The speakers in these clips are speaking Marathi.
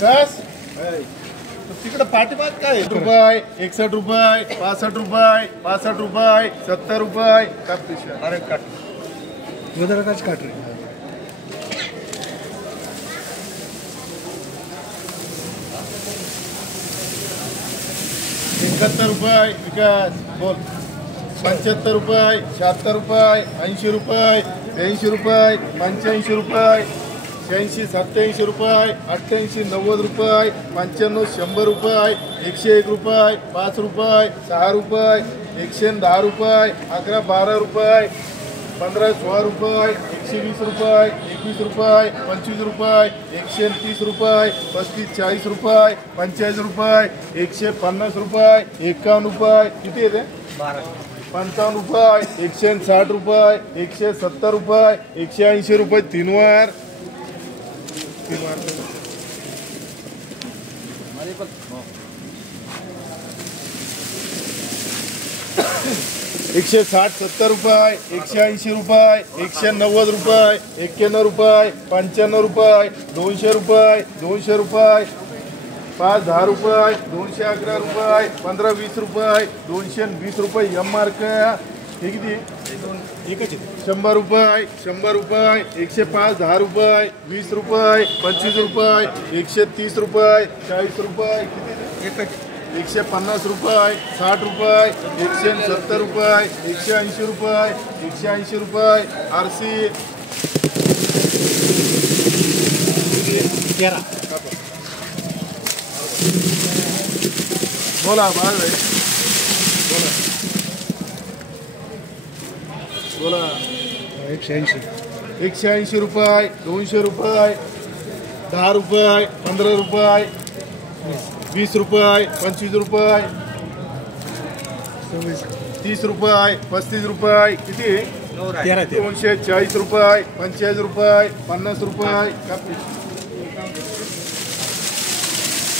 विकास तिकडे पाठीमाग काय रुपये 61 रुपये 65 रुपये 65 रुपये 70 रुपये अरे काट काट रे 71 रुपये विकास बोल 75 रुपये 76 रुपये 80 रुपये 82 रुपये 85 रुपये 86 87 रुपये 88 90 रुपये 95 100 रुपये 101 रुपये 5 रुपये 6 रुपये 110 रुपये 11 12 रुपये 15 16 रुपये 120 रुपये 21 रुपये 25 रुपये 130 रुपये 35 40 रुपये 45 रुपये 150 रुपये 51 रुपये किती येते 55 रुपये 160 रुपये 170 रुपये 180 रुपये 3 वार 160 70 रुपये 180 रुपये 190 रुपये 91 रुपये 95 रुपये 200 रुपये 200 रुपये 5 10 रुपये 211 रुपये 15 20 रुपये 220 रुपये एम मार्क हे किती 100 रुपये 100 रुपये 105 10 रुपये 20 रुपये 25 रुपये 130 रुपये 40 रुपये किती 150 रुपये 60 रुपये 170 रुपये 180 रुपये 180 रुपये आरसी 13 बोला बाळ भाई बोला 180 रुपये 200 रुपये 10 रुपये 15 रुपये 20 रुपये 25 रुपये 30 रुपये 35 रुपये किती 240 रुपये 45 रुपये 50 रुपये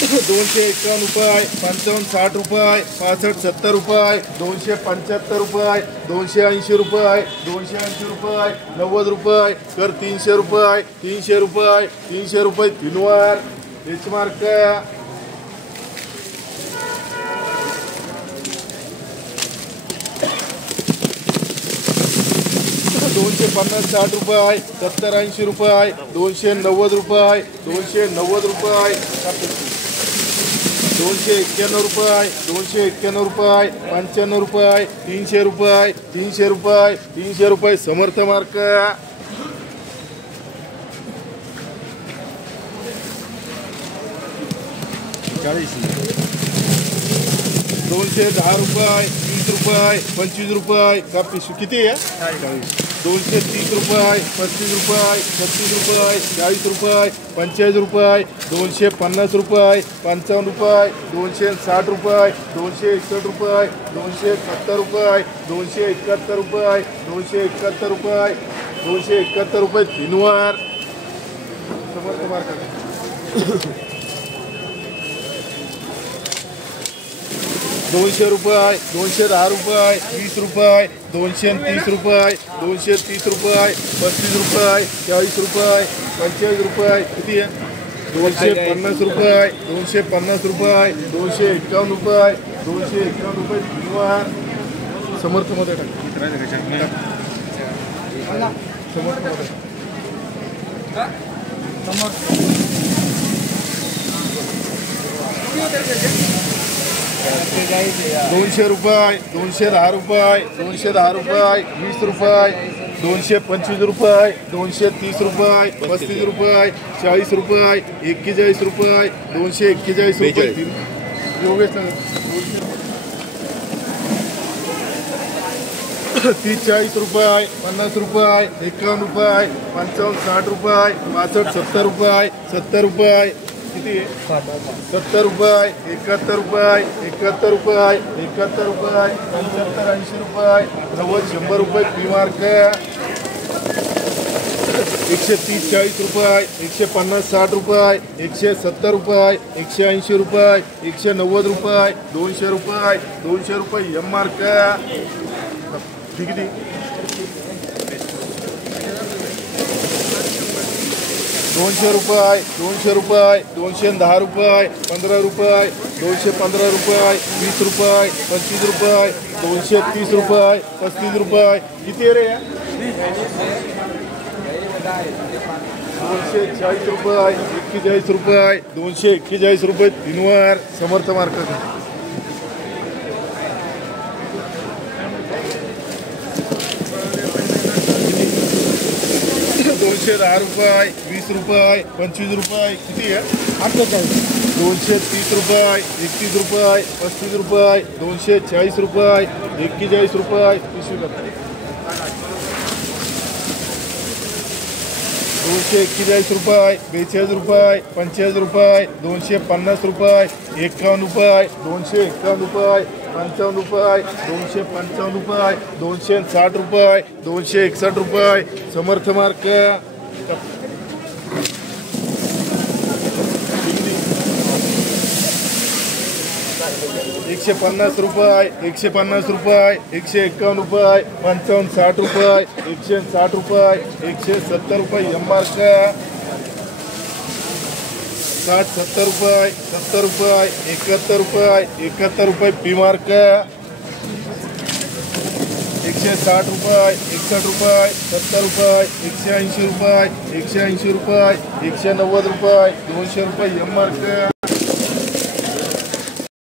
251 रुपये 55 60 रुपये 65 70 रुपये 275 रुपये 280 रुपये 280 रुपये 90 रुपये कर 300 रुपये 300 रुपये 300 रुपये 3 वार एच मार्क 250 60 रुपये 70 80 रुपये 290 रुपये 290 रुपये 291 रुपये 291 रुपये 95 रुपये 300 रुपये 300 रुपये 300 रुपये समर्थ मार्क 210 रुपये 20 रुपये 25 रुपये कापी किती आहे 230 रुपये 35 रुपये 36 रुपये 40 रुपये 45 रुपये 250 रुपये 55 रुपये 260 रुपये 261 रुपये 270 रुपये 271 रुपये 271 रुपये 271 रुपये 3 वार समर्थ मार्क 200 रुपये 210 रुपये 20 रुपये 230 रुपये 230 रुपये 35 रुपये 40 रुपये 45 रुपये किती आहे 250 रुपये 250 रुपये 251 रुपये 251 रुपये किंवा समर्थ मध्ये $200 रुपये 210 रुपये 210 रुपये 20 रुपये 225 रुपये 230 रुपये 35 रुपये 40 रुपये 41 रुपये 241 रुपये योगेश 30 40 रुपये 50 रुपये 51 रुपये 55 60 रुपये 65 70 रुपये 70 रुपये किती 70 रुपये 71 रुपये 71 रुपये 71 रुपये 75 80 रुपये 90 100 रुपये पी मार्क 130 40 रुपये 150 60 रुपये 170 रुपये 180 रुपये 190 रुपये 200 रुपये एम मार्क किती 200 200 रुपये 200 रुपये 210 रुपये 15 रुपये 215 रुपये 20 रुपये 25 रुपये 230 रुपये 35 रुपये किती रे 240 रुपये 41 रुपये 241 रुपये तीनवर समर्थ मार्केट 210 रुपये 20 रुपये 25 रुपये किती आहे 230 रुपये 31 रुपये 35 रुपये 240 रुपये 41 रुपये 241 रुपये 42 रुपये 45 रुपये 250 रुपये 51 रुपये 251 रुपये 55 रुपये 255 रुपये 260 रुपये 261 रुपये समर्थ मार्क 150 रुपये 150 रुपये 151 रुपये 55 60 रुपये 160 रुपये 170 रुपये एम मार्क 60 70 रुपये 70 रुपये 71 रुपये 71 रुपये पी मार्क 160 रुपये 61 रुपये 70 रुपये 180 रुपये 180 रुपये 190 रुपये 200 रुपये एम मार्क